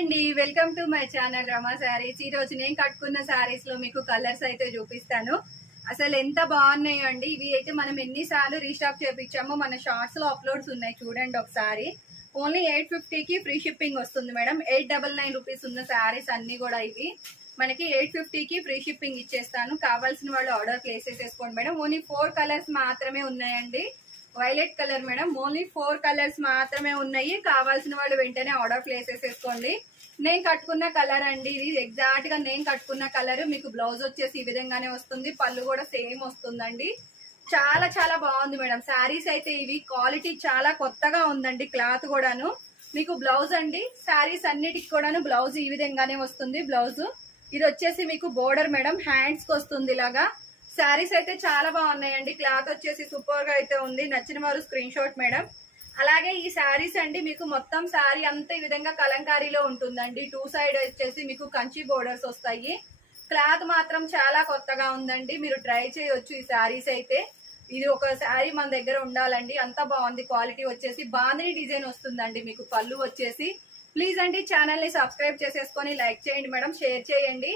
అండి, welcome to my channel రమా శారీస్. ఈ రోజు నేను కట్టుకున్న శారీస్ లో మీకు కలర్స్ అయితే చూపిస్తాను. అసలు ఎంత బాగున్నాయో అండి. ఇవి అయితే మనం ఎన్నిసార్లు రీస్టాక్ చేపించామో మన షార్ట్స్ లో అప్లోడ్స్ ఉన్నాయి, చూడండి ఒకసారి. ఓన్లీ 850కి ఫ్రీ షిప్పింగ్ వస్తుంది మేడం. 899 రూపీస్ ఉన్న శారీస్ అన్ని కూడా ఇవి మనకి 850కి ఫ్రీ షిప్పింగ్ ఇచ్చేస్తాను. కావాల్సిన వాళ్ళు ఆర్డర్ ప్లేస్ చేసేసుకోండి మేడం. ఓన్లీ 4 కలర్స్ మాత్రమే ఉన్నాయండి. Violet colour madam, only 4 colours మాత్రమే ఉన్నాయి. కావాల్సిన వాళ్ళు వెంటనే ఆర్డర్ ప్లేస్ చేసేసుకోండి. నేను కట్టుకున్న కలర్ అండి ఇది, ఎగ్జాక్ట్ గా నేను కట్టుకున్న కలర్. మీకు బ్లౌజ్ వచ్చేసి ఈ విధంగానే వస్తుంది, పళ్ళు కూడా సేమ్ వస్తుందండి. చాలా చాలా బాగుంది మేడం. శారీస్ అయితే ఇవి క్వాలిటీ చాలా కొత్తగా ఉందండి. క్లాత్ కూడాను మీకు బ్లౌజ్ అండి. శారీస్ అన్నిటికి కూడాను బ్లౌజ్ ఈ విధంగానే వస్తుంది. బ్లౌజ్ ఇది వచ్చేసి మీకు బోర్డర్ మేడం, హ్యాండ్స్ కి వస్తుంది ఇలాగా. శారీస్ అయితే చాలా బాగున్నాయండి. క్లాత్ వచ్చేసి సూపర్ గా అయితే ఉంది. నచ్చిన వారు స్క్రీన్ షాట్ మేడం. అలాగే ఈ శారీస్ అండి మీకు మొత్తం శారీ అంతా ఈ విధంగా కలంకారీలో ఉంటుందండి. 2 సైడ్ వచ్చేసి మీకు కంచి బోర్డర్స్ వస్తాయి. క్లాత్ మాత్రం చాలా కొత్తగా ఉందండి. మీరు ట్రై చేయొచ్చు ఈ శారీస్ అయితే. ఇది ఒక శారీ మన దగ్గర ఉండాలండి, అంత బాగుంది. క్వాలిటీ వచ్చేసి బాందిని డిజైన్ వస్తుందండి. మీకు పళ్ళు వచ్చేసి. ప్లీజ్ అండి ఛానల్ ని సబ్స్క్రైబ్ చేసేసుకొని లైక్ చేయండి మేడం, షేర్ చేయండి.